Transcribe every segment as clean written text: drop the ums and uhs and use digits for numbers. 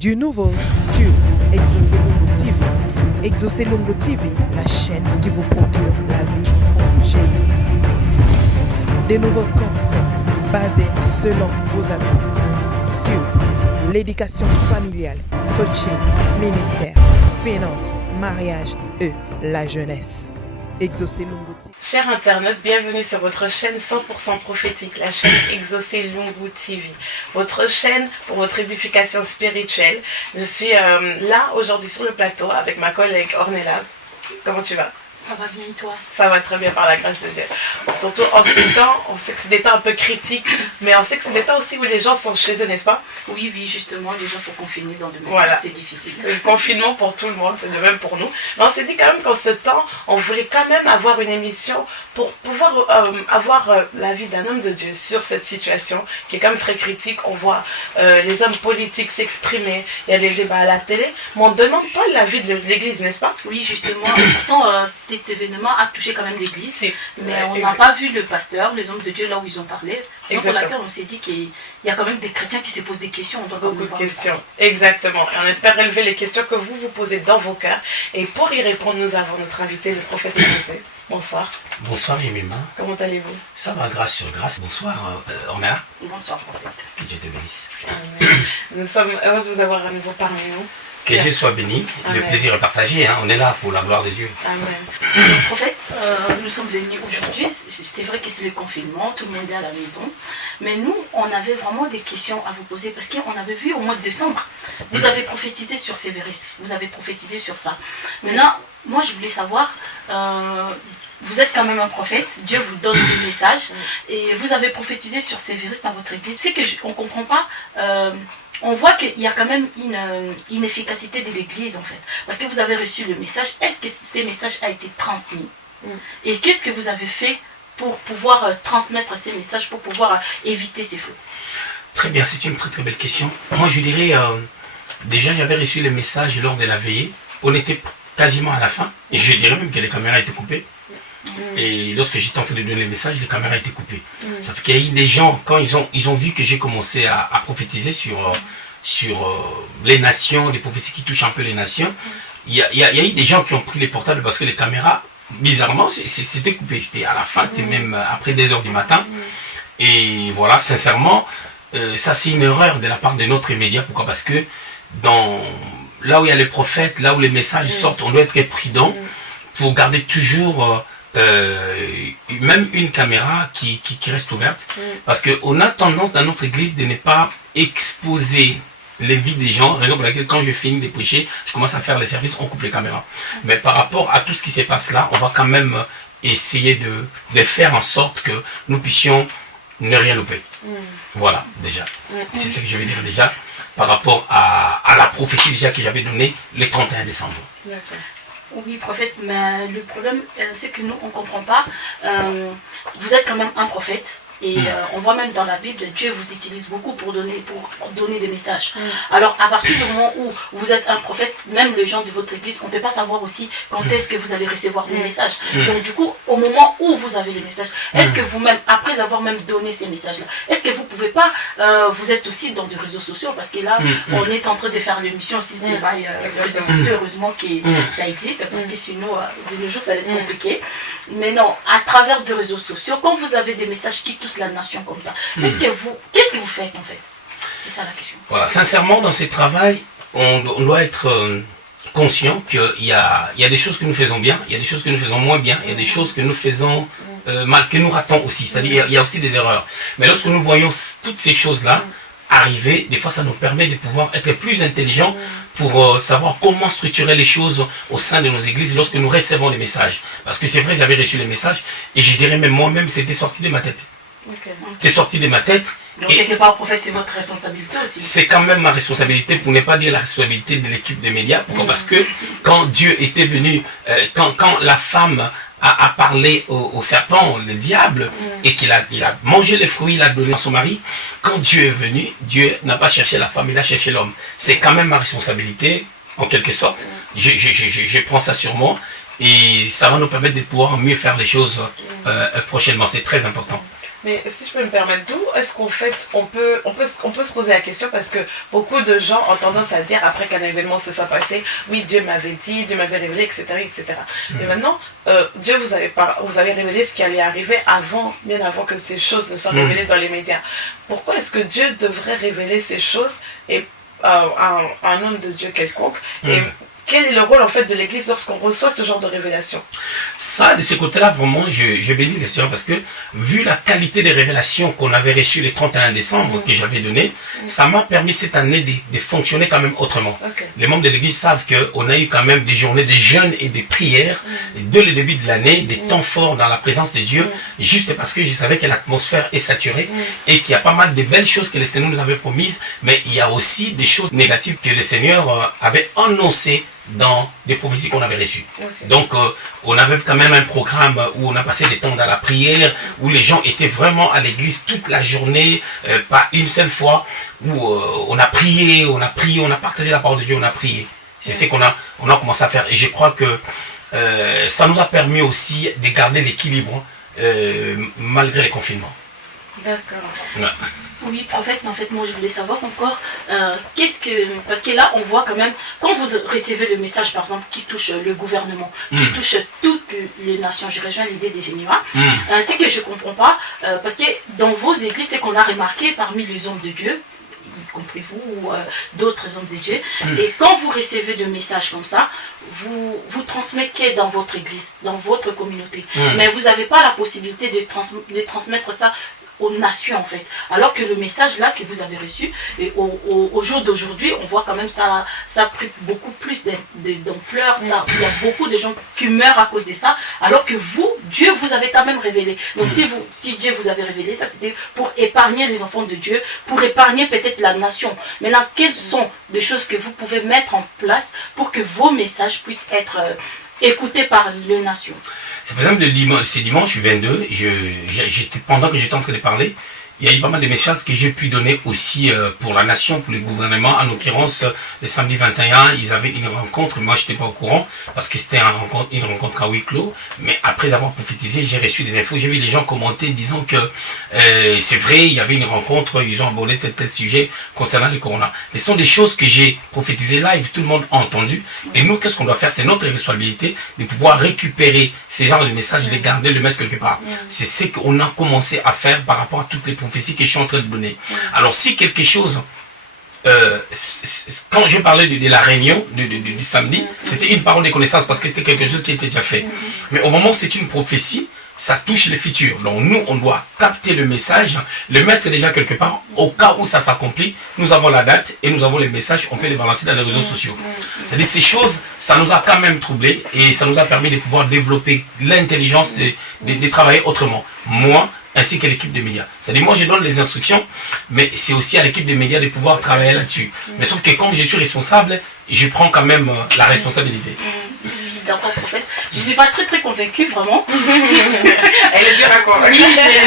Du nouveau sur Exaucé Lungu TV. Exaucé Lungu TV, la chaîne qui vous procure la vie en Jésus. Des nouveaux concepts basés selon vos attentes sur l'éducation familiale, coaching, ministère, finances, mariage et la jeunesse. Exaucé Lungu TV. Chers internautes, bienvenue sur votre chaîne 100% prophétique, la chaîne Exaucé Lungu TV, votre chaîne pour votre édification spirituelle. Je suis là aujourd'hui sur le plateau avec ma collègue Ornella. Comment tu vas? Ça va bien et toi? Ça va très bien par la grâce de Dieu. Surtout en ces temps, on sait que c'est des temps un peu critiques, mais on sait que c'est des temps aussi où les gens sont chez eux, n'est-ce pas? Oui, justement, les gens sont confinés dans le maison, voilà. C'est difficile. C'est le confinement pour tout le monde, c'est le même pour nous. Mais on s'est dit quand même qu'en ce temps, on voulait quand même avoir une émission pour pouvoir avoir l'avis d'un homme de Dieu sur cette situation qui est quand même très critique. On voit les hommes politiques s'exprimer, il y a des débats à la télé, mais on ne demande pas l'avis de l'Église, n'est-ce pas? Oui, justement, pourtant cet événement a touché quand même l'Église, Si. mais on n'a pas vu le pasteur, les hommes de Dieu là où ils ont parlé. Pour laquelle on s'est dit qu'il y a quand même des chrétiens qui se posent des questions. On doit beaucoup de questions, exactement. Et on espère relever les questions que vous vous posez dans vos cœurs. Et pour y répondre, nous avons notre invité, le prophète Exaucé. Bonsoir. Bonsoir Jemima. Comment allez-vous? Ça va, grâce sur grâce. Bonsoir Ornella. Bonsoir prophète. Que Dieu te bénisse. Amen. Nous sommes heureux de vous avoir à nouveau parmi nous. Que Dieu soit béni. Amen. Le plaisir est partagé. Hein. On est là pour la gloire de Dieu. Amen. Prophète, nous sommes venus aujourd'hui. C'est vrai que c'est le confinement, tout le monde est à la maison. Mais nous, on avait vraiment des questions à vous poser parce qu'on avait vu au mois de décembre, vous avez prophétisé sur Sévéris, vous avez prophétisé sur ça. Maintenant, moi je voulais savoir, vous êtes quand même un prophète, Dieu vous donne des messages et vous avez prophétisé sur Sévéris dans votre église. C'est qu'on ne comprend pas. On voit qu'il y a quand même une efficacité de l'église en fait. Parce que vous avez reçu le message. Est-ce que ces messages ont été transmis? Et qu'est-ce que vous avez fait pour pouvoir transmettre ces messages, pour pouvoir éviter ces feux? Très bien, c'est une très très belle question. Moi je dirais, déjà j'avais reçu le message lors de la veillée. On était quasiment à la fin. Et je dirais même que les caméras étaient coupées. Et lorsque j'étais en train de donner le message, les caméras étaient coupées. Ça fait qu'il y a eu des gens, quand ils ont vu que j'ai commencé à prophétiser sur les nations, les prophéties qui touchent un peu les nations, il y a eu des gens qui ont pris les portables parce que les caméras, bizarrement, c'était coupé. C'était à la fin, c'était même après 2h du matin. Et voilà, sincèrement, ça c'est une erreur de la part de notre média. Pourquoi? Parce que là où il y a les prophètes, là où les messages sortent, on doit être prudent pour garder toujours même une caméra qui reste ouverte. Parce qu'on a tendance dans notre église de ne pas exposer les vies des gens, raison pour laquelle quand je finis de prêcher, je commence à faire les services, on coupe les caméras. Mais par rapport à tout ce qui se passe là, on va quand même essayer de faire en sorte que nous puissions ne rien louper. Voilà, déjà. C'est ce que je veux dire déjà par rapport à la prophétie déjà que j'avais donnée le 31 décembre. D'accord. Oui, prophète, mais le problème, c'est que nous, on ne comprend pas. Vous êtes quand même un prophète. Et on voit même dans la Bible, Dieu vous utilise beaucoup pour donner des messages. Alors, à partir du moment où vous êtes un prophète, même les gens de votre église, on ne peut pas savoir aussi quand est-ce que vous allez recevoir le message. Donc, du coup, au moment où vous avez les messages, est-ce que vous-même, après avoir même donné ces messages-là, est-ce que vous ne pouvez pas, vous êtes aussi dans des réseaux sociaux, parce que là, on est en train de faire l'émission, si c'est pas les réseaux sociaux, heureusement que ça existe, parce que sinon, de nos jours, ça va être compliqué. Mais non, à travers des réseaux sociaux, quand vous avez des messages qui touchent la nation comme ça, qu'est-ce que vous faites en fait? C'est ça la question. Voilà, sincèrement, dans ce travail, on doit être conscient qu'il y a des choses que nous faisons bien, il y a des choses que nous faisons moins bien, il y a des choses que nous faisons mal, que nous ratons aussi. C'est-à-dire il y a aussi des erreurs. Mais lorsque nous voyons toutes ces choses-là arriver, des fois ça nous permet de pouvoir être plus intelligents pour savoir comment structurer les choses au sein de nos églises lorsque nous recevons les messages. Parce que c'est vrai, j'avais reçu les messages et je dirais même moi-même, c'était sorti de ma tête. C'est sorti de ma tête. Donc, quelque part, prophète, c'est votre responsabilité aussi. C'est quand même ma responsabilité, pour ne pas dire la responsabilité de l'équipe des médias. Pourquoi? Parce que quand Dieu était venu, quand la femme a parlé au serpent, le diable, et qu'il a mangé les fruits, il a donné à son mari, quand Dieu est venu, Dieu n'a pas cherché la femme, il a cherché l'homme. C'est quand même ma responsabilité, en quelque sorte. Je prends ça sur moi, et ça va nous permettre de pouvoir mieux faire les choses prochainement. C'est très important. Mais si je peux me permettre, d'où est-ce qu'en fait on peut se poser la question, parce que beaucoup de gens ont tendance à dire après qu'un événement se soit passé, oui, Dieu m'avait dit, Dieu m'avait révélé, etc., etc. Mais maintenant, Dieu vous avez révélé ce qui allait arriver bien avant que ces choses ne soient révélées dans les médias. Pourquoi est-ce que Dieu devrait révéler ces choses et à un homme de Dieu quelconque, et quel est le rôle en fait de l'Église lorsqu'on reçoit ce genre de révélation? Ça, de ce côté-là, vraiment, je bénis le Seigneur, parce que vu la qualité des révélations qu'on avait reçues le 31 décembre, que j'avais donné, ça m'a permis cette année de fonctionner quand même autrement. Les membres de l'Église savent qu'on a eu quand même des journées de jeûne et de prières dès le début de l'année, des temps forts dans la présence de Dieu, juste parce que je savais que l'atmosphère est saturée et qu'il y a pas mal de belles choses que le Seigneur nous avait promises, mais il y a aussi des choses négatives que le Seigneur avait annoncées dans des prophéties qu'on avait reçues. Donc, on avait quand même un programme où on a passé des temps dans la prière, où les gens étaient vraiment à l'église toute la journée, pas une seule fois, où on a prié, on a partagé la parole de Dieu, on a prié. C'est ce qu'on a commencé à faire. Et je crois que ça nous a permis aussi de garder l'équilibre malgré les confinements. D'accord. Oui, prophète, en fait, moi je voulais savoir encore, parce que là on voit quand même, quand vous recevez le message par exemple qui touche le gouvernement, qui touche toutes les nations, je rejoins l'idée des Généva, c'est que je ne comprends pas, parce que dans vos églises, c'est qu'on a remarqué parmi les hommes de Dieu, y compris vous ou d'autres hommes de Dieu, et quand vous recevez des messages comme ça, vous transmettez dans votre église, dans votre communauté, mais vous n'avez pas la possibilité de transmettre ça aux nations en fait, alors que le message là que vous avez reçu et au jour d'aujourd'hui, on voit quand même ça a pris beaucoup plus d'ampleur, il y a beaucoup de gens qui meurent à cause de ça, alors que Dieu vous avez quand même révélé. Donc si Dieu vous avait révélé ça, c'était pour épargner les enfants de Dieu, pour épargner peut-être la nation. Maintenant, quelles sont des choses que vous pouvez mettre en place pour que vos messages puissent être écoutés par les nations? C'est par exemple ce dimanche 22, pendant que j'étais en train de parler, il y a eu pas mal de messages que j'ai pu donner aussi pour la nation, pour le gouvernement. En l'occurrence, le samedi 21, ils avaient une rencontre. Moi, je n'étais pas au courant parce que c'était une rencontre à huis clos. Mais après avoir prophétisé, j'ai reçu des infos. J'ai vu des gens commenter disant que c'est vrai, il y avait une rencontre, ils ont abordé tel sujet concernant le corona. Mais ce sont des choses que j'ai prophétisées live, tout le monde a entendu. Et nous, qu'est-ce qu'on doit faire? C'est notre responsabilité de pouvoir récupérer ces genres de messages, les garder, les mettre quelque part. C'est ce qu'on a commencé à faire par rapport à toutes les prophéties que je suis en train de donner. Alors si quelque chose, quand je parlais de la réunion du samedi, c'était une parole de connaissance parce que c'était quelque chose qui était déjà fait. Mais au moment où c'est une prophétie, ça touche le futur. Donc nous, on doit capter le message, le mettre déjà quelque part, au cas où ça s'accomplit. Nous avons la date et nous avons les messages, on peut les balancer dans les réseaux sociaux. C'est-à-dire ces choses, ça nous a quand même troublés et ça nous a permis de pouvoir développer l'intelligence de travailler autrement. Moi, ainsi que l'équipe de médias. C'est-à-dire, moi, je donne les instructions, mais c'est aussi à l'équipe de médias de pouvoir travailler là-dessus. Mais sauf que quand je suis responsable, je prends quand même la responsabilité. D'accord, prophète. Je ne suis pas très convaincue, vraiment. Elle est dure à convaincre. Oui,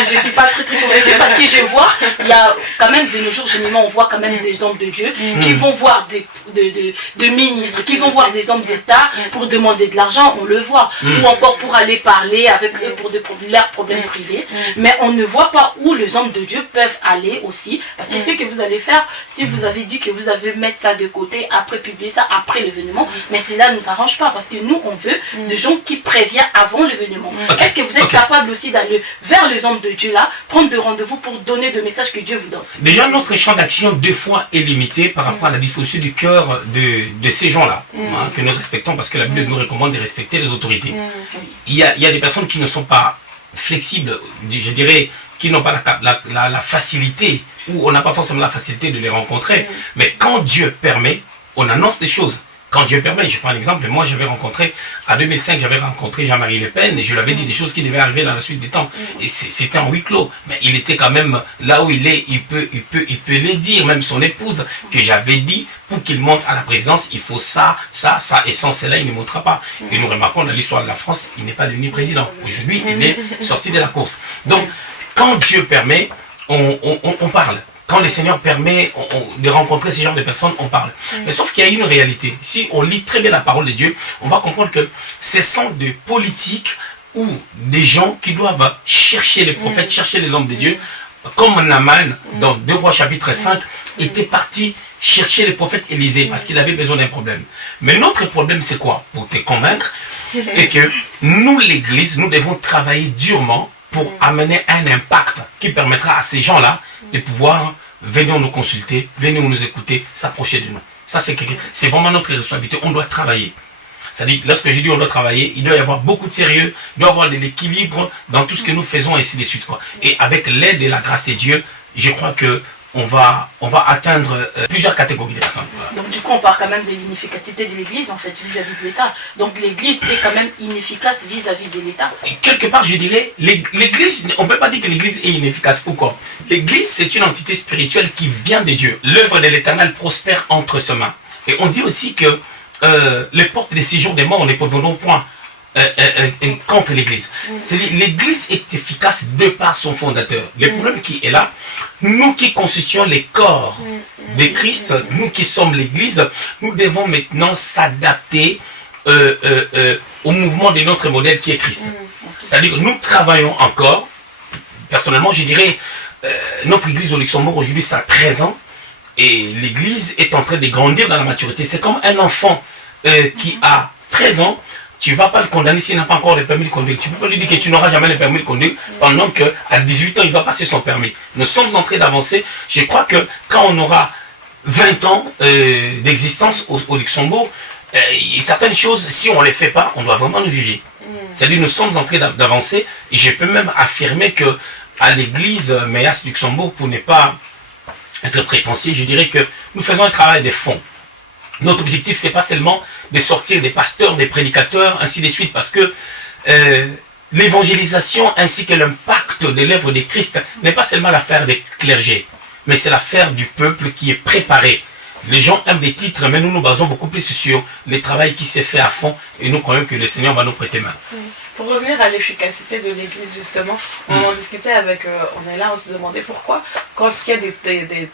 je ne suis pas très convaincue parce que je vois, il y a quand même de nos jours, généralement, on voit quand même des hommes de Dieu qui vont voir des ministres, qui vont voir des hommes d'État pour demander de l'argent, on le voit. Ou encore pour aller parler avec eux pour leurs problèmes privés. Mais on ne voit pas où les hommes de Dieu peuvent aller aussi. Parce que ce que vous allez faire, si vous avez dit que vous avez mettre ça de côté, après publier ça, après l'événement, mais cela ne nous arrange pas parce que nous, on veut des gens qui préviennent avant l'événement. Est-ce que vous êtes capable aussi d'aller vers les hommes de Dieu là, prendre des rendez-vous pour donner des messages que Dieu vous donne? Déjà, notre champ d'action, des fois, est limité par rapport à la disposition du cœur de ces gens-là, que nous respectons parce que la Bible nous recommande de respecter les autorités. Il y a des personnes qui ne sont pas flexibles, je dirais, qui n'ont pas la facilité, ou on n'a pas forcément la facilité de les rencontrer. Mais quand Dieu permet, on annonce des choses. Quand Dieu permet, je prends l'exemple, moi j'avais rencontré, en 2005, j'avais rencontré Jean-Marie Le Pen et je lui avais dit des choses qui devaient arriver dans la suite des temps. Et c'était en huis clos. Mais il était quand même là où il est, il peut les dire, même son épouse, que j'avais dit, pour qu'il monte à la présidence, il faut ça, et sans cela, il ne montera pas. Et nous remarquons dans l'histoire de la France, il n'est pas devenu président. Aujourd'hui, il est sorti de la course. Donc, quand Dieu permet, on parle. Quand le Seigneur permet de rencontrer ce genre de personnes, on parle. Mais sauf qu'il y a une réalité. Si on lit très bien la parole de Dieu, on va comprendre que ce sont des politiques ou des gens qui doivent chercher les prophètes, chercher les hommes de Dieu, comme Naaman, dans 2 Rois chapitre 5, était parti chercher les prophètes Élisée parce qu'il avait besoin d'un problème. Mais notre problème, c'est quoi? Pour te convaincre, et que nous, l'Église, nous devons travailler durement pour amener un impact qui permettra à ces gens-là de pouvoir venir nous consulter, venir nous écouter, s'approcher de nous. Ça, c'est vraiment notre responsabilité. On doit travailler. C'est-à-dire, lorsque je dis on doit travailler, il doit y avoir beaucoup de sérieux, il doit y avoir de l'équilibre dans tout ce que nous faisons, et ainsi de suite, quoi. Et avec l'aide et la grâce de Dieu, je crois que on va atteindre plusieurs catégories de personnes. Voilà. Donc du coup, on parle quand même de l'inefficacité de l'Église, en fait, vis-à-vis de l'État. Donc l'Église est quand même inefficace vis-à-vis de l'État. Et quelque part, je dirais, l'Église, on ne peut pas dire que l'Église est inefficace. Pourquoi? L'Église, c'est une entité spirituelle qui vient de Dieu. L'œuvre de l'Éternel prospère entre ses mains. Et on dit aussi que les portes des séjours des morts ne prévaudront point contre l'Église. L'Église est efficace de par son fondateur. Le problème qui est là, nous qui constituons les corps de Christ, nous qui sommes l'Église, nous devons maintenant s'adapter au mouvement de notre modèle qui est Christ. C'est-à-dire que nous travaillons encore. Personnellement, je dirais, notre Église au Luxembourg aujourd'hui, ça a 13 ans. Et l'Église est en train de grandir dans la maturité. C'est comme un enfant qui a 13 ans. Tu ne vas pas le condamner s'il n'a pas encore le permis de conduire. Tu ne peux pas lui dire que tu n'auras jamais le permis de conduire pendant qu'à 18 ans, il va passer son permis. Nous sommes en train d'avancer. Je crois que quand on aura 20 ans d'existence au Luxembourg, certaines choses, si on ne les fait pas, on doit vraiment nous juger. C'est-à-dire nous sommes en train d'avancer. Et je peux même affirmer que à l'église Méas Luxembourg, pour ne pas être prétentieux, je dirais que nous faisons un travail de fond. Notre objectif, c'est pas seulement de sortir des pasteurs, des prédicateurs, ainsi de suite, parce que l'évangélisation ainsi que l'impact de l'œuvre de Christ n'est pas seulement l'affaire des clergés, mais c'est l'affaire du peuple qui est préparé. Les gens aiment des titres, mais nous nous basons beaucoup plus sur le travail qui s'est fait à fond, et nous croyons que le Seigneur va nous prêter main. Pour revenir à l'efficacité de l'Église, justement, on en discutait avec, on est là, on se demandait pourquoi, quand il y a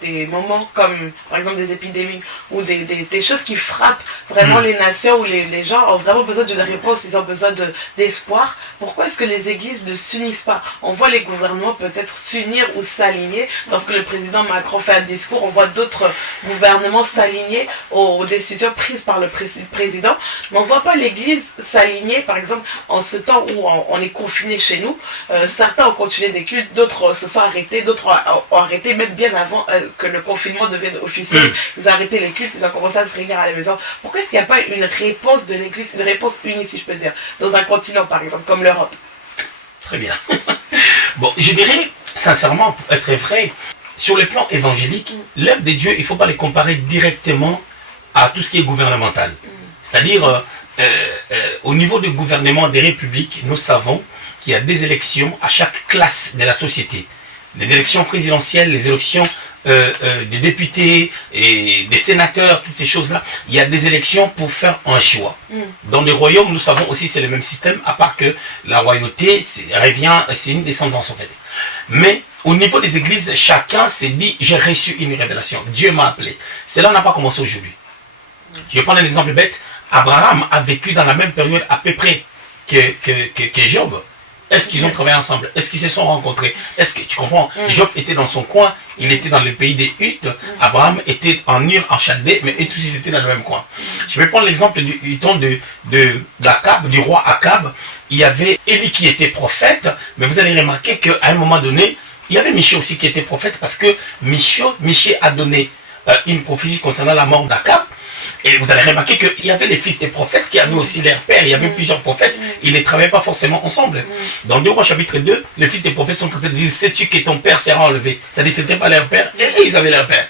des moments comme, par exemple, des épidémies, ou des choses qui frappent vraiment les nations, où les gens ont vraiment besoin d'une réponse, ils ont besoin d'espoir, pourquoi est-ce que les églises ne s'unissent pas? On voit les gouvernements peut-être s'unir ou s'aligner. Lorsque le président Macron fait un discours, on voit d'autres gouvernements s'aligner aux décisions prises par le président, mais on ne voit pas l'Église s'aligner, par exemple, en ce temps où on est confiné chez nous. Certains ont continué des cultes, d'autres se sont arrêtés, d'autres ont arrêté même bien avant que le confinement devienne officiel. Ils ont arrêté les cultes, ils ont commencé à se réunir à la maison. Pourquoi est-ce qu'il n'y a pas une réponse de l'Église, une réponse unie, si je peux dire, dans un continent, par exemple, comme l'Europe? Très bien. Bon, je dirais, sincèrement, pour être vrai, sur le plan évangélique, l'œuvre de Dieu, il ne faut pas les comparer directement à tout ce qui est gouvernemental. C'est-à-dire, au niveau du gouvernement des républiques, nous savons qu'il y a des élections à chaque classe de la société. Les élections présidentielles, les élections des députés et des sénateurs, toutes ces choses-là. Il y a des élections pour faire un choix. Dans les royaumes, nous savons aussi que c'est le même système, à part que la royauté c'est une descendance en fait. Mais au niveau des églises, chacun s'est dit, j'ai reçu une révélation, Dieu m'a appelé. Cela n'a pas commencé aujourd'hui. Je vais prendre un exemple bête. Abraham a vécu dans la même période à peu près que Job. Est-ce qu'ils ont travaillé ensemble? Est-ce qu'ils se sont rencontrés? Est-ce que tu comprends? Job était dans son coin, il était dans le pays des Huttes. Abraham était en Ur, en Chaldée, mais eux tous ils étaient dans le même coin. Je vais prendre l'exemple du temps d'Akab, du roi Akab. Il y avait Élie qui était prophète, mais vous allez remarquer qu'à un moment donné, il y avait Michée aussi qui était prophète, parce que Michée a donné une prophétie concernant la mort d'Akab. Et vous allez remarquer qu'il y avait les fils des prophètes qui avaient aussi leur père. Il y avait plusieurs prophètes. Ils ne travaillaient pas forcément ensemble. Dans 2 Rois chapitre 2, les fils des prophètes sont en train de dire, sais-tu que ton père sera enlevé? C'est-à-dire que ce n'était pas leur père et ils avaient leur père.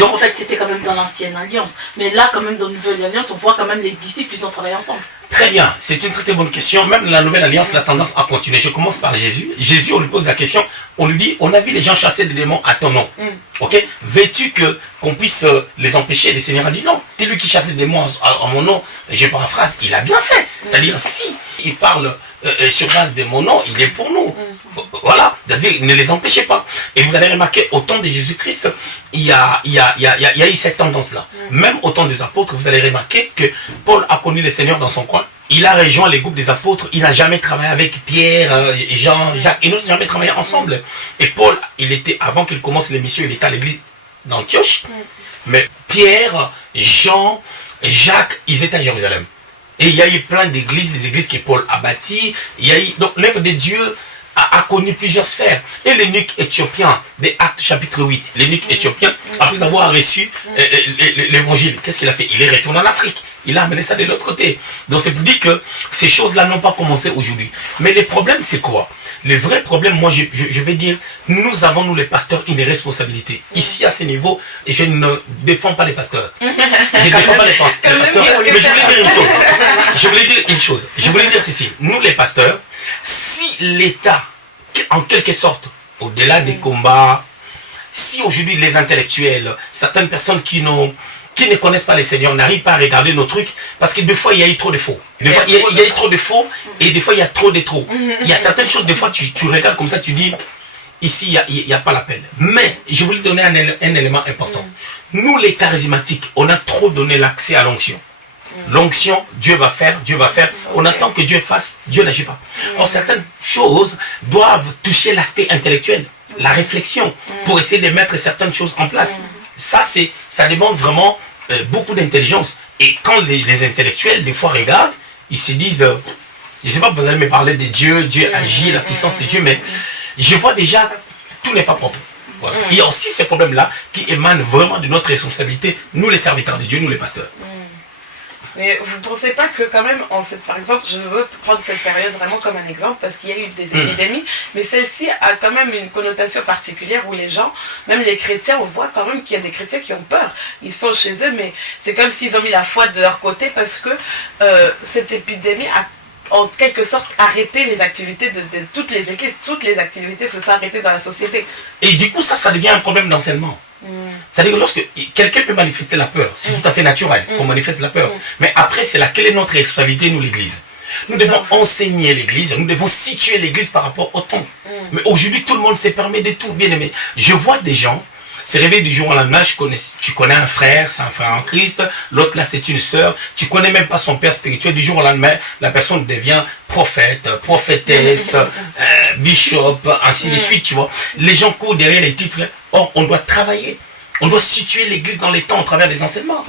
Donc en fait c'était quand même dans l'ancienne alliance. Mais là quand même dans la nouvelle alliance, on voit quand même les disciples, ils ont travaillé ensemble. Très bien, c'est une très très bonne question. Même dans la nouvelle alliance, la tendance à continuer. Je commence par Jésus. Jésus, on lui pose la question, on lui dit, on a vu les gens chasser des démons à ton nom. Ok? Veux-tu qu'on puisse les empêcher? Le Seigneur a dit non. C'est lui qui chasse les démons en mon nom. Je paraphrase, il a bien fait. C'est-à-dire, si il parle sur base de mon nom, il est pour nous. Voilà, c'est-à-dire, ne les empêchez pas. Et vous allez remarquer, au temps de Jésus-Christ, il y a eu cette tendance-là. Même au temps des apôtres, vous allez remarquer que Paul a connu le Seigneur dans son coin. il a rejoint les groupes des apôtres, il n'a jamais travaillé avec Pierre, Jean, Jacques, ils n'ont jamais travaillé ensemble. Et Paul, avant qu'il commence l'émission, il était à l'église d'Antioche. Mais Pierre, Jean, Jacques, ils étaient à Jérusalem. Et il y a eu plein d'églises, des églises que Paul a bâties. Donc l'œuvre de Dieu a connu plusieurs sphères. Et l'eunuque éthiopien, des Actes chapitre 8, l'eunuque éthiopien, après avoir reçu l'évangile, qu'est-ce qu'il a fait? Il est retourné en Afrique. Il a amené ça de l'autre côté. Donc c'est pour dire que ces choses-là n'ont pas commencé aujourd'hui. Mais le problème, c'est quoi? Le vrai problème, moi, je vais dire, nous avons, nous les pasteurs, une responsabilité. Ici, à ce niveau, je ne défends pas les pasteurs. Je ne défends pas les pasteurs. Mais je voulais dire une chose. Je voulais dire ceci. Nous, les pasteurs, si l'État, en quelque sorte, au-delà des combats, si aujourd'hui les intellectuels, certaines personnes qui ne connaissent pas les seigneurs n'arrivent pas à regarder nos trucs, parce que des fois il y a eu trop de faux. Des fois, il y a eu trop de faux, et des fois il y a trop de trop. Il y a certaines choses, des fois tu regardes comme ça, tu dis, ici il n'y a pas la peine. Mais je voulais donner un élément important. Nous les charismatiques, on a trop donné l'accès à l'onction. L'onction, Dieu va faire. On attend que Dieu fasse, Dieu n'agit pas. Or certaines choses doivent toucher l'aspect intellectuel, la réflexion, pour essayer de mettre certaines choses en place. Ça demande vraiment beaucoup d'intelligence. Et quand les intellectuels, des fois, regardent, ils se disent, je ne sais pas, vous allez me parler de Dieu, Dieu agit, la puissance de Dieu, mais je vois déjà, tout n'est pas propre. Voilà. Il y a aussi ces problèmes-là qui émanent vraiment de notre responsabilité, nous les serviteurs de Dieu, nous les pasteurs. Mais vous ne pensez pas que quand même, par exemple, je veux prendre cette période vraiment comme un exemple parce qu'il y a eu des épidémies, mais celle-ci a quand même une connotation particulière où les gens, même les chrétiens, on voit quand même qu'il y a des chrétiens qui ont peur. Ils sont chez eux, mais c'est comme s'ils ont mis la foi de leur côté parce que cette épidémie a en quelque sorte arrêté les activités de toutes les églises. Toutes les activités se sont arrêtées dans la société. Et du coup, ça devient un problème d'enseignement. C'est-à-dire que lorsque quelqu'un peut manifester la peur, c'est tout à fait naturel qu'on manifeste la peur. Mais après, quelle est notre responsabilité, nous, l'Église? Nous devons enseigner l'Église, nous devons situer l'Église par rapport au temps. Mais aujourd'hui, tout le monde se permet de tout, bien aimé. Je vois des gens se réveiller du jour au lendemain, tu connais un frère, c'est un frère en Christ, l'autre là c'est une sœur, tu connais même pas son père spirituel, du jour au lendemain, la personne devient prophète, prophétesse, bishop, ainsi de suite, tu vois. Les gens courent derrière les titres. Or, on doit travailler. On doit situer l'Église dans les temps au travers des enseignements.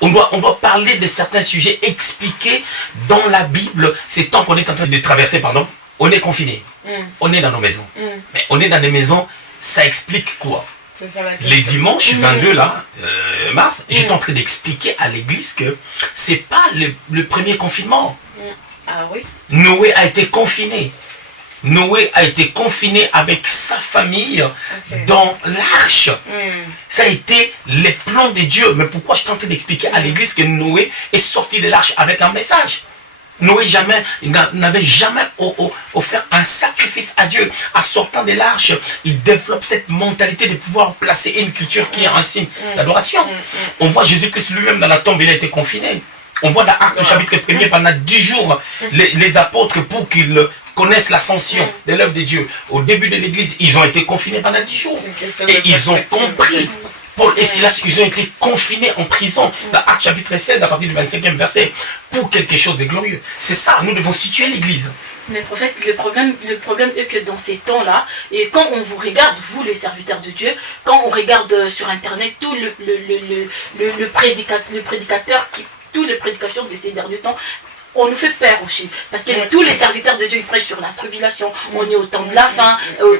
On doit parler de certains sujets, expliquer dans la Bible ces temps qu'on est en train de traverser, pardon. On est confiné. On est dans nos maisons. Mais on est dans des maisons, ça explique quoi? Les dimanches 22 là, mars, j'étais en train d'expliquer à l'église que c'est pas le premier confinement. Ah oui. Noé a été confiné. Noé a été confiné avec sa famille dans l'arche. Ça a été les plans de Dieu. Mais pourquoi je suis en train d'expliquer à l'église que Noé est sorti de l'arche avec un message? Noé n'avait jamais offert un sacrifice à Dieu. En sortant de l'arche, il développe cette mentalité de pouvoir placer une culture qui est un signe d'adoration. On voit Jésus-Christ lui-même dans la tombe, il a été confiné. On voit dans Actes chapitre 1er, pendant 10 jours, les apôtres, pour qu'ils connaissent l'ascension de l'œuvre de Dieu. Au début de l'église, ils ont été confinés pendant 10 jours. Et ils ont compris. Paul et Silas, ils ont été confinés en prison dans Actes chapitre 16, à partir du 25e verset, pour quelque chose de glorieux. C'est ça, nous devons situer l'église. Mais prophète, le problème est que dans ces temps-là, et quand on vous regarde, vous les serviteurs de Dieu, quand on regarde sur internet tout le prédicateur, toutes les prédications de ces derniers temps, on nous fait peur aussi, parce que tous les serviteurs de Dieu ils prêchent sur la tribulation, on est au temps de la fin,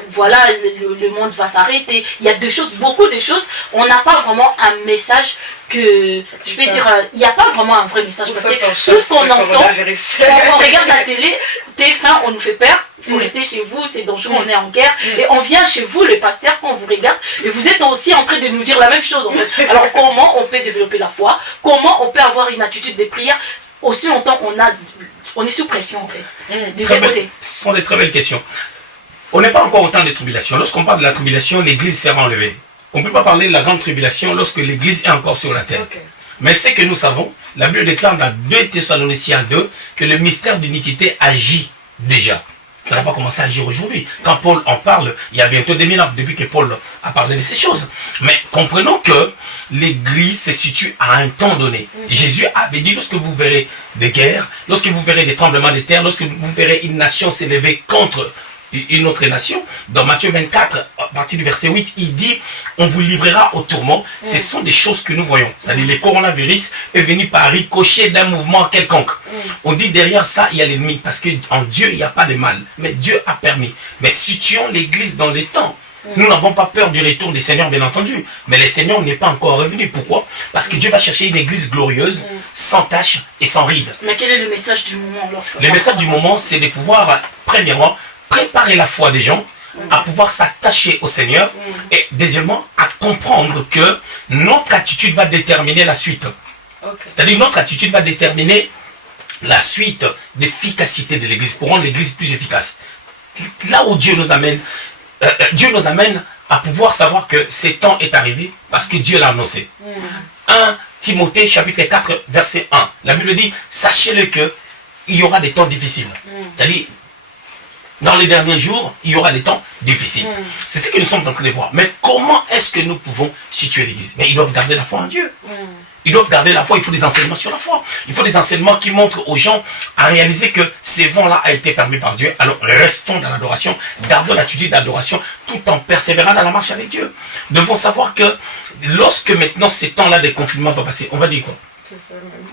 voilà, le monde va s'arrêter, il y a beaucoup de choses, on n'a pas vraiment un message que, je peux dire, il n'y a pas vraiment un vrai message, parce que tout ce qu'on entend, on regarde la télé, TF1, on nous fait peur, il faut rester chez vous, c'est dangereux, on est en guerre, et on vient chez vous, le pasteur, quand on vous regarde, et vous êtes aussi en train de nous dire la même chose en fait. Alors comment on peut développer la foi, comment on peut avoir une attitude de prière? Aussi longtemps on est sous pression en fait. Ce sont des très belles questions. On n'est pas encore au temps de tribulation. Lorsqu'on parle de la tribulation, l'église sera enlevée. On ne peut pas parler de la grande tribulation lorsque l'église est encore sur la terre. Mais ce que nous savons, la Bible déclare dans 2 Thessaloniciens 2 que le mystère d'iniquité agit déjà. Ça n'a pas commencé à agir aujourd'hui. Quand Paul en parle, il y a bientôt 2000 ans depuis que Paul a parlé de ces choses. Mais comprenons que l'Église se situe à un temps donné. Jésus avait dit, lorsque vous verrez des guerres, lorsque vous verrez des tremblements de terre, lorsque vous verrez une nation s'élever contre une autre nation, dans Matthieu 24, à partir du verset 8, il dit, on vous livrera au tourment. Ce sont des choses que nous voyons. C'est-à-dire, le coronavirus est venu par ricochet d'un mouvement quelconque. On dit, derrière ça, il y a l'ennemi, parce qu'en Dieu, il n'y a pas de mal. Mais Dieu a permis. Mais situons l'Église dans les temps. Nous n'avons pas peur du retour des Seigneurs, bien entendu. Mais le Seigneur n'est pas encore revenu. Pourquoi? Parce que Dieu va chercher une Église glorieuse, sans tache et sans ride. Mais quel est le message du moment alors? Le message du moment, c'est de pouvoir, premièrement, préparer la foi des gens à pouvoir s'attacher au Seigneur et deuxièmement à comprendre que notre attitude va déterminer la suite. C'est-à-dire notre attitude va déterminer la suite d'efficacité de l'Église pour rendre l'Église plus efficace. Là où Dieu nous amène à pouvoir savoir que ce temps est arrivé parce que Dieu l'a annoncé. 1 Timothée chapitre 4 verset 1. La Bible dit, sachez-le que il y aura des temps difficiles. C'est-à-dire, dans les derniers jours, il y aura des temps difficiles. C'est ce que nous sommes en train de voir. Mais comment est-ce que nous pouvons situer l'Église? Mais ils doivent garder la foi en Dieu. Ils doivent garder la foi. Il faut des enseignements sur la foi. Il faut des enseignements qui montrent aux gens à réaliser que ce vent-là a été permis par Dieu. Alors restons dans l'adoration, gardons l'attitude d'adoration tout en persévérant dans la marche avec Dieu. Nous devons savoir que lorsque maintenant ces temps-là de confinement va passer, on va dire quoi?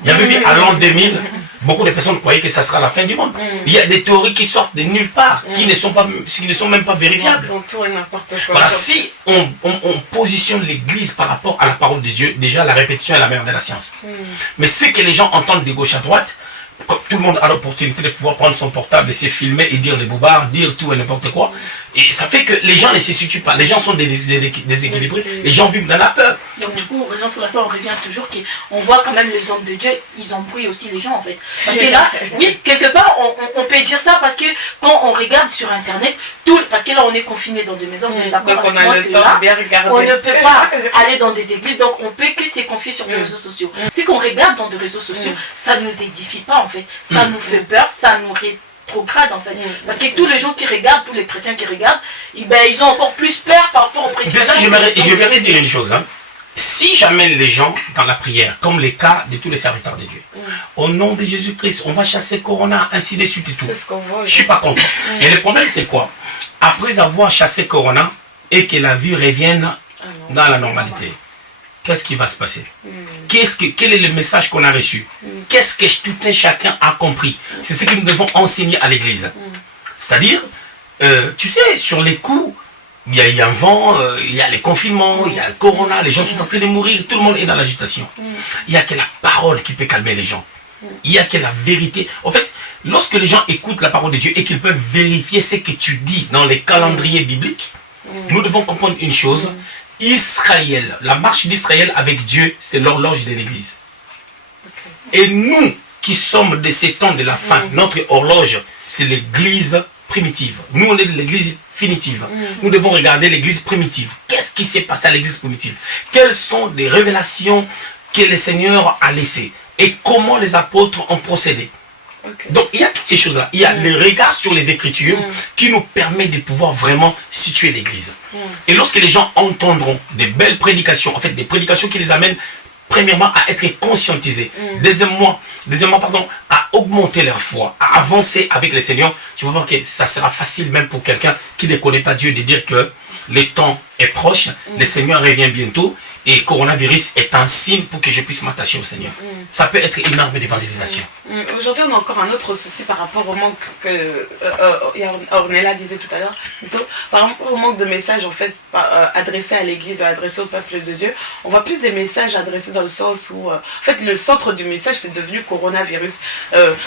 J'avais vu à l'an 2000, beaucoup de personnes croyaient que ça sera la fin du monde. Il y a des théories qui sortent de nulle part, qui ne sont même pas vérifiables. Voilà, si on positionne l'Église par rapport à la parole de Dieu, déjà la répétition est la mère de la science. Mais ce que les gens entendent de gauche à droite, tout le monde a l'opportunité de pouvoir prendre son portable et se filmer et dire des bobards, dire tout et n'importe quoi. Et ça fait que les gens ne se situent pas. Les gens sont déséquilibrés. Les gens vivent dans la peur. Donc du coup, raison pour laquelle on revient toujours qu'on voit quand même les hommes de Dieu, ils embrouillent aussi les gens en fait. Parce que là, oui, quelque part, on peut dire ça parce que quand on regarde sur Internet, parce que là on est confiné dans des maisons, vous êtes d'accord avec moi que là, on ne peut pas aller dans des églises, donc on peut que se confier sur les réseaux sociaux. Si qu'on regarde dans des réseaux sociaux, ça ne nous édifie pas en fait. Ça nous fait peur, ça nous rétrograde en fait. Parce que tous les gens qui regardent, tous les chrétiens qui regardent, ils ont encore plus peur par rapport aux prédications. Je vais dire une chose. Si j'amène les gens dans la prière, comme les cas de tous les serviteurs de Dieu, au nom de Jésus-Christ, on va chasser Corona, ainsi de suite et tout. Je ne suis pas contre. Et le problème, c'est quoi? Après avoir chassé Corona et que la vie revienne dans la normalité, qu'est-ce qui va se passer? Quel est le message qu'on a reçu? Qu'est-ce que tout un chacun a compris? C'est ce que nous devons enseigner à l'Église. C'est-à-dire, tu sais, sur les coups, il y a un vent, il y a les confinements, il y a le corona, les gens sont en train de mourir, tout le monde est dans l'agitation. Il n'y a que la parole qui peut calmer les gens. Il n'y a que la vérité. En fait, lorsque les gens écoutent la parole de Dieu et qu'ils peuvent vérifier ce que tu dis dans les calendriers bibliques, nous devons comprendre une chose. Israël, la marche d'Israël avec Dieu, c'est l'horloge de l'Église. Et nous qui sommes de ces temps de la fin, notre horloge, c'est l'Église primitive. Nous, on est de l'Église finitive. Nous devons regarder l'Église primitive. Qu'est-ce qui s'est passé à l'Église primitive? Quelles sont les révélations que le Seigneur a laissées? Et comment les apôtres ont procédé? Donc il y a toutes ces choses-là. Il y a le regard sur les Écritures qui nous permet de pouvoir vraiment situer l'Église. Et lorsque les gens entendront des belles prédications, en fait des prédications qui les amènent premièrement à être conscientisés, deuxièmement, à augmenter leur foi, à avancer avec le Seigneur, tu vas voir que ça sera facile même pour quelqu'un qui ne connaît pas Dieu de dire que le temps est proche, le Seigneur revient bientôt et coronavirus est un signe pour que je puisse m'attacher au Seigneur. Ça peut être une arme d'évangélisation. Aujourd'hui, on a encore un autre souci par rapport au manque que Ornella disait tout à l'heure, par rapport au manque de messages en fait adressés à l'Église ou adressés au peuple de Dieu. On voit plus des messages adressés dans le sens où, en fait, le centre du message c'est devenu coronavirus.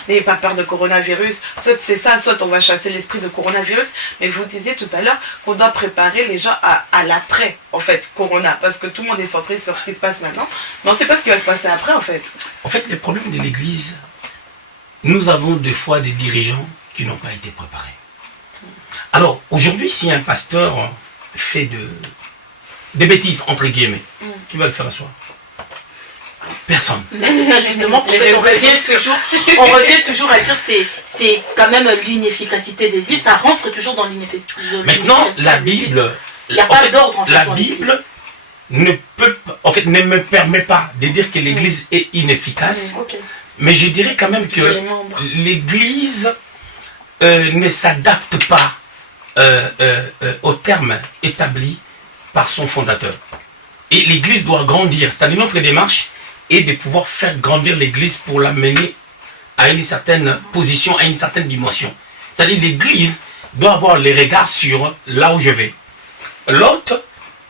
N'ayez pas peur de coronavirus. Soit c'est ça, soit on va chasser l'esprit de coronavirus. Mais vous disiez tout à l'heure qu'on doit préparer les gens à l'après, en fait, corona, parce que tout le monde est centré sur ce qui se passe maintenant. Mais on ne sait pas ce qui va se passer après, en fait. En fait, le problème de l'Église, nous avons des fois des dirigeants qui n'ont pas été préparés. Alors, aujourd'hui, si un pasteur fait des bêtises, entre guillemets, qui va le faire asseoir? Personne. Mais c'est ça justement, en Les fait, on réseaux revient toujours à dire c'est quand même l'inefficacité de l'Église, ça rentre toujours dans l'inefficacité. Maintenant, la Bible, il n'y a pas d'ordre en fait. la dans Bible ne peut, en fait, ne me permet pas de dire que l'Église est inefficace, Ok. mais je dirais quand même que Les membres. l'Église ne s'adapte pas aux termes établis par son fondateur. Et l'Église doit grandir, c'est-à-dire notre démarche est de pouvoir faire grandir l'Église pour l'amener à une certaine position, à une certaine dimension. C'est-à-dire l'Église doit avoir les regards sur là où je vais. Lot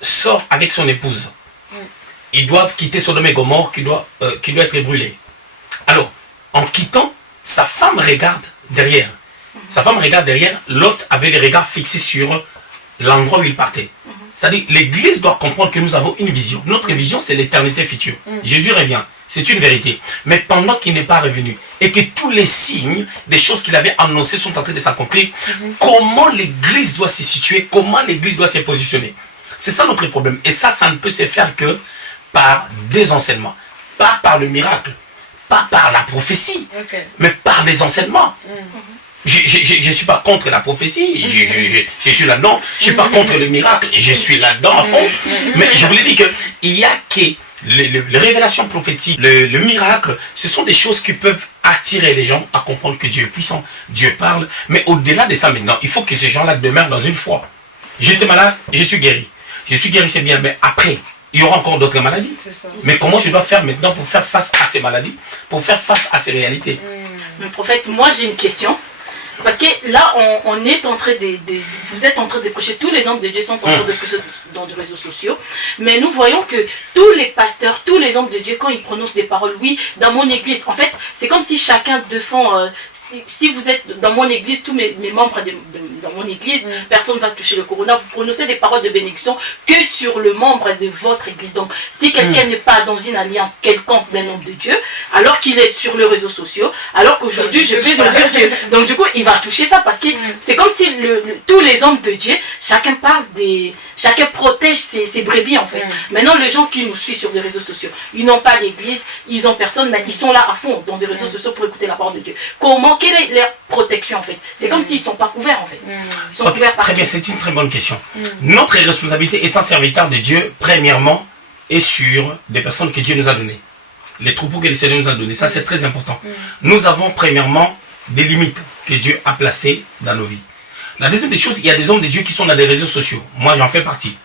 sort avec son épouse. Ils doivent quitter Sodome et Gomorrhe qui doit être brûlé. Alors, en quittant, sa femme regarde derrière. Sa femme regarde derrière, Lot avait les regards fixés sur l'endroit où il partait. C'est-à-dire, l'Église doit comprendre que nous avons une vision. Notre vision, c'est l'éternité future. Jésus revient, c'est une vérité. Mais pendant qu'il n'est pas revenu, et que tous les signes des choses qu'il avait annoncées sont en train de s'accomplir, comment l'Église doit se situer, comment l'Église doit se positionner. C'est ça notre problème. Et ça ne peut se faire que par des enseignements. Pas par le miracle, pas par la prophétie, mais par les enseignements. Je ne suis pas contre la prophétie, je suis là-dedans. Je ne suis pas contre le miracle, je suis là-dedans à fond. Mais je voulais dire qu'il y a que les révélations prophétiques, le miracle, ce sont des choses qui peuvent attirer les gens à comprendre que Dieu est puissant, Dieu parle. Mais au-delà de ça maintenant, il faut que ces gens-là demeurent dans une foi. J'étais malade, je suis guéri. Je suis guéri, c'est bien, mais après, il y aura encore d'autres maladies. Mais comment je dois faire maintenant pour faire face à ces maladies, pour faire face à ces réalités? Mais prophète, moi j'ai une question. Parce que là, on est en train vous êtes en train de prêcher, tous les hommes de Dieu sont en train de prêcher dans les réseaux sociaux, mais nous voyons que tous les pasteurs, tous les hommes de Dieu, quand ils prononcent des paroles, oui, dans mon église, en fait, c'est comme si chacun défend, si vous êtes dans mon église, tous mes membres dans mon église, personne ne va toucher le corona, vous prononcez des paroles de bénédiction que sur le membre de votre église. Donc, si quelqu'un n'est pas dans une alliance quelconque d'un homme de Dieu, alors qu'il est sur les réseaux sociaux, alors qu'aujourd'hui, je vais nous dire que, donc du coup, il va toucher ça parce que c'est comme si tous les hommes de Dieu, chacun protège ses brebis en fait. Maintenant, les gens qui nous suivent sur les réseaux sociaux, ils n'ont pas d'église, ils ont personne, mais ils sont là à fond dans des réseaux sociaux pour écouter la parole de Dieu. Quelle est leur protection en fait? C'est comme s'ils ne sont pas couverts en fait. Ils sont couverts par Très bien, c'est une très bonne question. Notre responsabilité étant serviteur de Dieu, premièrement, est sur des personnes que Dieu nous a données. Les troupeaux que le Seigneur nous a donnés. Ça, c'est très important. Nous avons premièrement des limites que Dieu a placées dans nos vies. La deuxième des choses, il y a des hommes de Dieu qui sont dans des réseaux sociaux. Moi, j'en fais partie.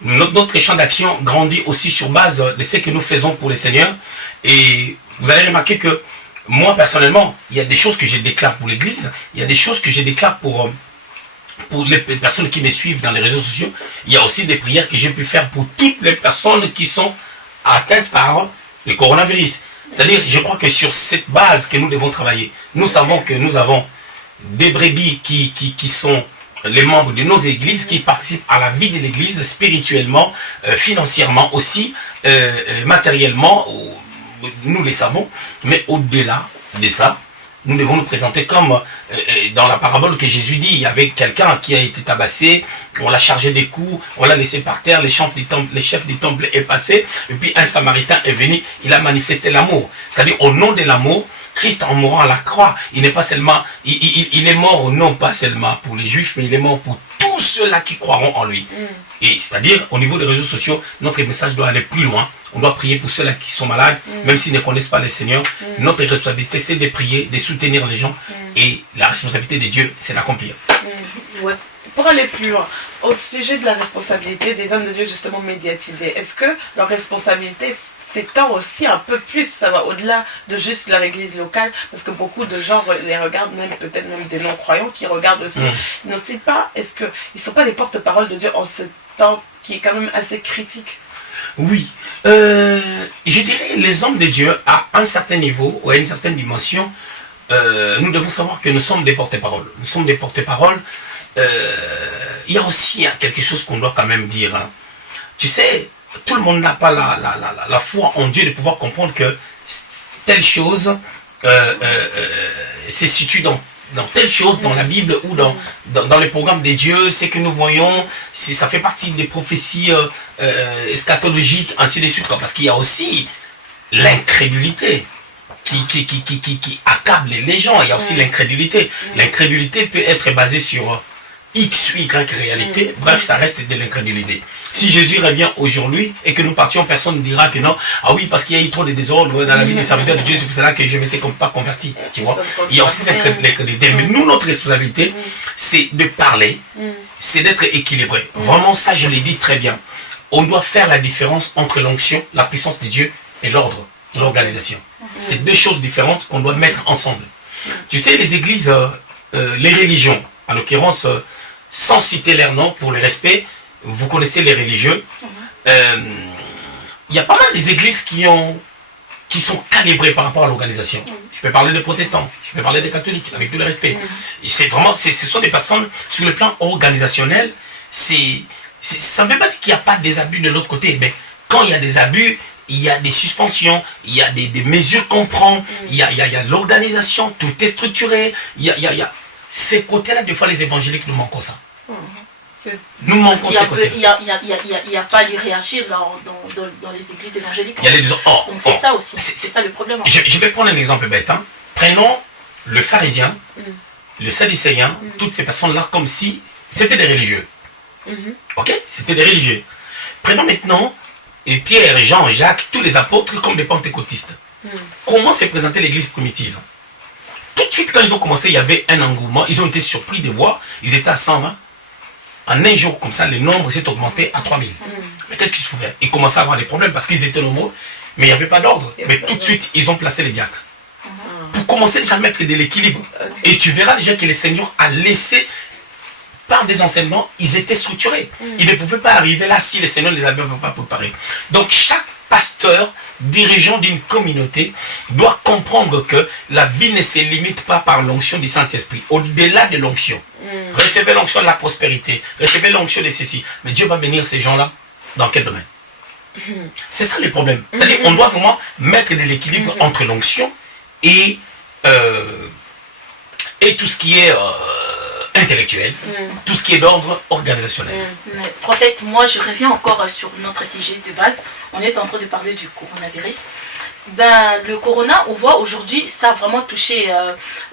Notre champ d'action grandit aussi sur base de ce que nous faisons pour le Seigneur. Et vous allez remarquer que moi, personnellement, il y a des choses que je déclare pour l'Église. Il y a des choses que je déclare pour les personnes qui me suivent dans les réseaux sociaux. Il y a aussi des prières que j'ai pu faire pour toutes les personnes qui sont atteintes par le coronavirus. C'est-à-dire, je crois que sur cette base que nous devons travailler, nous savons que nous avons des brebis qui sont les membres de nos églises, qui participent à la vie de l'église spirituellement, financièrement aussi, matériellement, nous les savons. Mais au-delà de ça, nous devons nous présenter comme dans la parabole que Jésus dit, il y avait quelqu'un qui a été tabassé, on l'a chargé des coups, on l'a laissé par terre, les chefs du temple est passé, et puis un samaritain est venu, il a manifesté l'amour. C'est-à-dire au nom de l'amour, Christ en mourant à la croix, il n'est pas seulement, il est mort non pas seulement pour les juifs, mais il est mort pour tous ceux-là qui croiront en lui. Et c'est-à-dire au niveau des réseaux sociaux, notre message doit aller plus loin. On doit prier pour ceux-là qui sont malades, même s'ils ne connaissent pas le Seigneur. Notre responsabilité, c'est de prier, de soutenir les gens. Et la responsabilité de Dieu, c'est d'accomplir. Ouais. Pour aller plus loin, au sujet de la responsabilité des hommes de Dieu justement médiatisés, est-ce que leur responsabilité s'étend aussi un peu plus, ça va au-delà de juste leur église locale, parce que beaucoup de gens les regardent, même peut-être même des non-croyants qui regardent aussi, n'ont-ils pas, est-ce qu'ils ne sont pas des porte-parole de Dieu en ce temps qui est quand même assez critique? Oui, je dirais les hommes de Dieu à un certain niveau ou à une certaine dimension, nous devons savoir que nous sommes des porte-paroles. Nous sommes des porte-paroles. Il y a aussi quelque chose qu'on doit quand même dire. Tu sais, tout le monde n'a pas la foi en Dieu de pouvoir comprendre que telle chose se situe dans telle chose dans la Bible ou dans les programmes des dieux, c'est que nous voyons, ça fait partie des prophéties eschatologiques, ainsi de suite. Parce qu'il y a aussi l'incrédulité qui accable les gens. Il y a aussi l'incrédulité. L'incrédulité peut être basée sur X ou Y réalité. Bref, ça reste de l'incrédulité. Si Jésus revient aujourd'hui et que nous partions, personne ne dira que non. Ah oui, parce qu'il y a eu trop de désordre dans la vie des serviteurs de Dieu, c'est pour cela que je m'étais pas converti. Tu vois, il y a aussi cette l'incrédulité. Mais nous, notre responsabilité, c'est de parler, c'est d'être équilibré. Vraiment, ça, je l'ai dit très bien. On doit faire la différence entre l'onction, la puissance de Dieu et l'ordre, l'organisation. C'est deux choses différentes qu'on doit mettre ensemble. Tu sais, les églises, les religions, en l'occurrence, sans citer leur nom pour le respect, vous connaissez les religieux. Il y a pas mal des églises qui sont calibrées par rapport à l'organisation. Je peux parler des protestants, je peux parler des catholiques, avec tout le respect. C'est vraiment, ce sont des personnes, sur le plan organisationnel, ça ne veut pas dire qu'il n'y a pas des abus de l'autre côté, mais quand il y a des abus, il y a des suspensions, il y a des mesures qu'on prend, il y a l'organisation, tout est structuré, il y a ces côtés-là, des fois les évangéliques nous manquons ça. Nous manquons ces côtés. Il n'y a pas à lui réagir dans les églises évangéliques. Il y a les donc c'est ça aussi, c'est ça le problème. Je vais prendre un exemple bête. Prenons le pharisien, le sadducéen, toutes ces personnes-là comme si c'était des religieux. Ok, c'était des religieux. Prenons maintenant Pierre, Jean, Jacques, tous les apôtres comme des pentecôtistes. Comment s'est présentée l'église primitive? Tout de suite, quand ils ont commencé, il y avait un engouement. Ils ont été surpris de voir. Ils étaient à 120. En un jour, comme ça, le nombre s'est augmenté à 3000. Mais qu'est-ce qu'ils se faisaient? Ils commençaient à avoir des problèmes parce qu'ils étaient nombreux. Mais il n'y avait pas d'ordre. Mais tout de suite, ils ont placé les diacres. Pour commencer déjà à mettre de l'équilibre. Et tu verras déjà que le Seigneur a laissé, par des enseignements, ils étaient structurés. Ils ne pouvaient pas arriver là si le Seigneur ne les avait pas préparés. Donc chaque pasteur, dirigeant d'une communauté, doit comprendre que la vie ne se limite pas par l'onction du Saint-Esprit. Au-delà de l'onction. Recevez l'onction de la prospérité. Recevez l'onction de ceci. Mais Dieu va bénir ces gens-là dans quel domaine? C'est ça le problème. C'est-à-dire qu'on doit vraiment mettre de l'équilibre entre l'onction et tout ce qui est intellectuel, tout ce qui est d'ordre organisationnel. Mais, prophète, moi je reviens encore sur notre sujet de base. On est en train de parler du coronavirus. Le corona, on voit aujourd'hui, ça a vraiment touché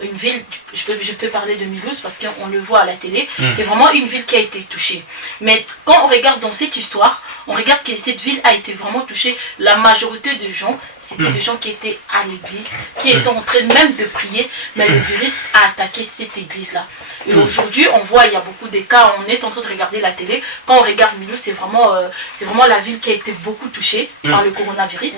une ville. Je peux parler de Mulhouse parce qu'on le voit à la télé. C'est vraiment une ville qui a été touchée. Mais quand on regarde dans cette histoire, on regarde que cette ville a été vraiment touchée. La majorité des gens, c'était des gens qui étaient à l'église, qui étaient en train même de prier, mais le virus a attaqué cette église-là. Et aujourd'hui, on voit, il y a beaucoup de cas, on est en train de regarder la télé. Quand on regarde Mulhouse, c'est vraiment la ville qui a été beaucoup touchée par le coronavirus.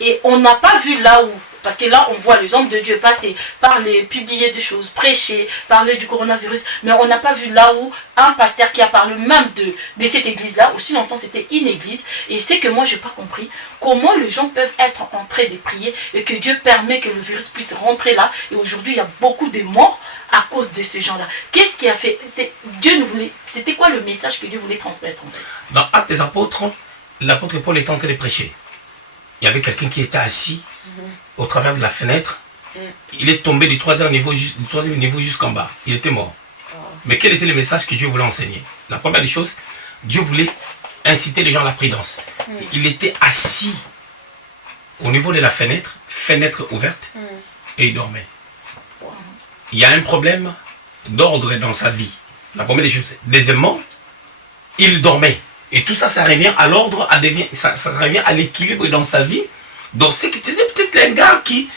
Et on n'a pas vu là où, parce que là, on voit les hommes de Dieu passer, parler, publier des choses, prêcher, parler du coronavirus, mais on n'a pas vu là où un pasteur qui a parlé même de cette église-là, aussi longtemps c'était une église, et c'est que moi, je n'ai pas compris comment les gens peuvent être en train de prier et que Dieu permet que le virus puisse rentrer là, et aujourd'hui, il y a beaucoup de morts à cause de ces gens-là. Qu'est-ce qui a fait? C'était quoi le message que Dieu voulait transmettre en fait? Dans Actes des Apôtres, l'apôtre Paul était en train de prêcher. Il y avait quelqu'un qui était assis au travers de la fenêtre. Il est tombé du troisième niveau jusqu'en bas. Il était mort. Mais quel était le message que Dieu voulait enseigner? La première des choses, Dieu voulait inciter les gens à la prudence. Il était assis au niveau de la fenêtre ouverte, et il dormait. Il y a un problème d'ordre dans sa vie. La première des choses. Deuxièmement, il dormait. Et tout ça, ça revient à l'ordre, ça revient à l'équilibre dans sa vie. Donc, c'est peut-être un gars qui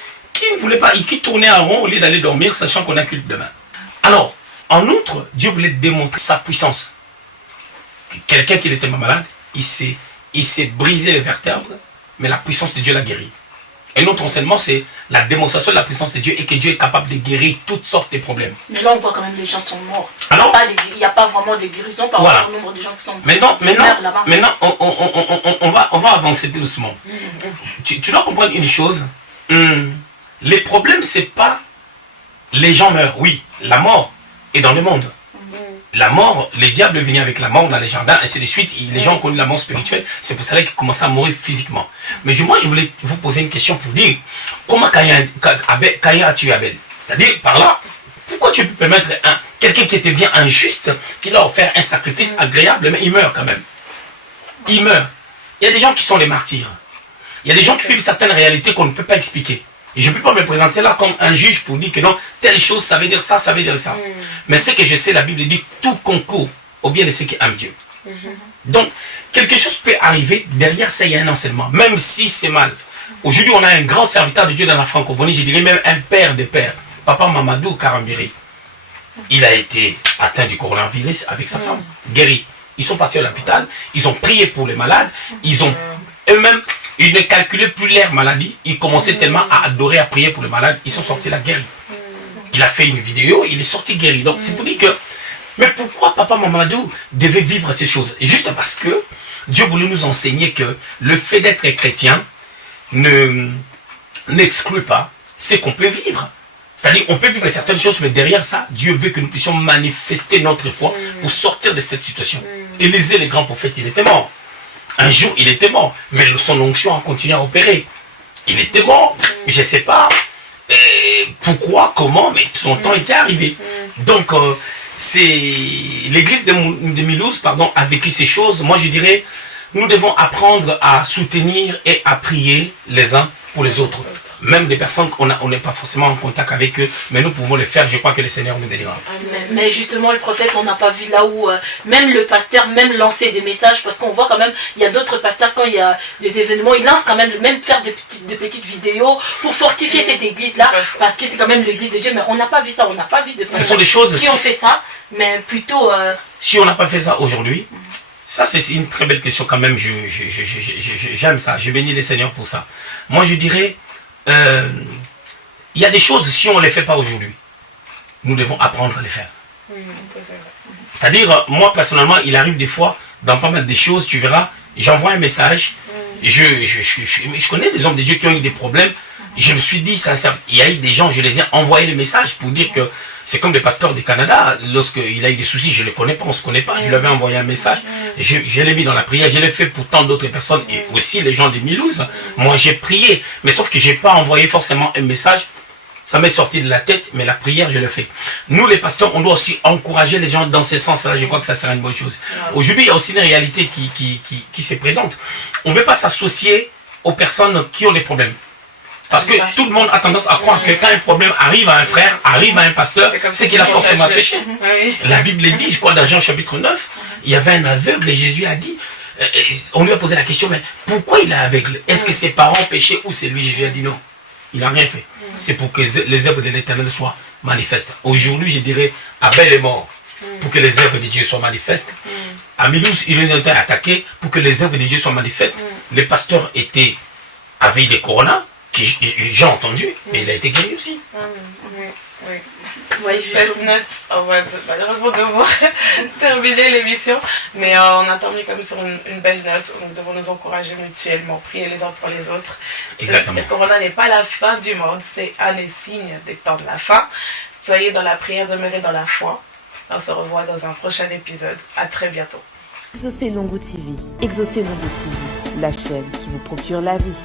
ne voulait pas, qui tournait en rond au lieu d'aller dormir, sachant qu'on a culte demain. Alors, en outre, Dieu voulait démontrer sa puissance. Quelqu'un qui était malade, il s'est brisé les vertèbres, mais la puissance de Dieu l'a guéri. Et notre enseignement, c'est la démonstration de la puissance de Dieu et que Dieu est capable de guérir toutes sortes de problèmes. Mais là, on voit quand même que les gens sont morts. Alors, il n'y a pas vraiment de guérison par rapport au nombre de gens qui sont morts. Maintenant, on va avancer doucement. Tu dois comprendre une chose. Les problèmes, c'est pas les gens meurent. Oui, la mort est dans le monde. La mort, le diable venait avec la mort dans les jardins, ainsi de suite. Les gens ont connu la mort spirituelle, c'est pour cela qu'ils commençaient à mourir physiquement. Mais moi, je voulais vous poser une question pour dire, comment Caïn a tué Abel? C'est-à-dire, par là, pourquoi tu peux permettre quelqu'un qui était bien injuste, qui a offert un sacrifice agréable, mais il meurt quand même. Il meurt. Il y a des gens qui sont les martyrs. Il y a des gens qui vivent certaines réalités qu'on ne peut pas expliquer. Je ne peux pas me présenter là comme un juge pour dire que non, telle chose, ça veut dire ça, ça veut dire ça. Mais ce que je sais, la Bible dit, tout concourt au bien de ceux qui aiment Dieu. Donc, quelque chose peut arriver, derrière ça, il y a un enseignement, même si c'est mal. Aujourd'hui, on a un grand serviteur de Dieu dans la francophonie, je dirais même un père de pères, Papa Mamadou Karambiri. Il a été atteint du coronavirus avec sa femme, guéri. Ils sont partis à l'hôpital, ils ont prié pour les malades, ils ont eux-mêmes, ils ne calculaient plus leur maladie, ils commençaient tellement à adorer, à prier pour les malades, ils sont sortis là guéris. Il a fait une vidéo, il est sorti guéri. Donc c'est pour dire que, mais pourquoi Papa Mamadou devait vivre ces choses? Juste parce que Dieu voulait nous enseigner que le fait d'être chrétien n'exclut pas ce qu'on peut vivre. C'est-à-dire, on peut vivre certaines choses, mais derrière ça, Dieu veut que nous puissions manifester notre foi pour sortir de cette situation. Élisée, le grand prophète, il était mort. Un jour, il était mort, mais son onction a continué à opérer. Il était mort, je ne sais pas pourquoi, comment, mais son temps était arrivé. Donc, c'est l'église de Mulhouse, a vécu ces choses. Moi, je dirais, nous devons apprendre à soutenir et à prier les uns pour les autres. Même des personnes qu'on n'est pas forcément en contact avec eux, mais nous pouvons le faire. Je crois que le Seigneur nous bénira. Mais justement, le prophète, on n'a pas vu là où même le pasteur même lancer des messages, parce qu'on voit quand même, il y a d'autres pasteurs, quand il y a des événements, ils lancent quand même faire de petites vidéos pour fortifier cette église-là, parce que c'est quand même l'église de Dieu, mais on n'a pas vu ça, on n'a pas vu de pasteurs Ce sont des choses qui ont fait ça, mais plutôt... Si on n'a pas fait ça aujourd'hui, ça c'est une très belle question quand même, j'aime ça, je bénis le Seigneur pour ça. Moi je dirais, il y a des choses, si on ne les fait pas aujourd'hui, nous devons apprendre à les faire. C'est-à-dire, moi personnellement, il arrive des fois, dans pas mal de choses, tu verras, j'envoie un message, je connais des hommes de Dieu qui ont eu des problèmes, je me suis dit, il y a eu des gens, je les ai envoyé le message pour dire que c'est comme des pasteurs du Canada, lorsqu'il a eu des soucis, je ne les connais pas, on ne se connaît pas, je lui avais envoyé un message, je l'ai mis dans la prière, je l'ai fait pour tant d'autres personnes et aussi les gens de Mulhouse. Moi j'ai prié, mais sauf que je n'ai pas envoyé forcément un message, ça m'est sorti de la tête, mais la prière je l'ai fait. Nous les pasteurs, on doit aussi encourager les gens dans ce sens-là, je crois que ça sera une bonne chose. Aujourd'hui il y a aussi une réalité qui se présente, on ne veut pas s'associer aux personnes qui ont des problèmes. Parce que tout le monde a tendance à croire que quand un problème arrive à un frère, arrive à un pasteur, c'est qu'il a forcément péché. La Bible dit, je crois dans Jean chapitre 9, il y avait un aveugle et Jésus a dit, on lui a posé la question, mais pourquoi il est aveugle? Est-ce que ses parents péchaient ou c'est lui? Jésus a dit non, il n'a rien fait. C'est pour que les œuvres de l'Éternel soient manifestes. Aujourd'hui, je dirais, Abel est mort pour que les œuvres de Dieu soient manifestes. À Mulhouse, il a été attaqué pour que les œuvres de Dieu soient manifestes. Les pasteurs avaient des coronas. J'ai entendu, mais il a été guéri aussi. Cette note, on va malheureusement devoir terminer l'émission, mais on a terminé comme sur une belle note. Nous devons nous encourager mutuellement, prier les uns pour les autres. Exactement. Le corona n'est pas la fin du monde, c'est un des signes des temps de la fin. Soyez dans la prière, demeurez dans la foi. On se revoit dans un prochain épisode. À très bientôt. Exaucez Longo TV. Exaucez Longo TV, la chaîne qui vous procure la vie.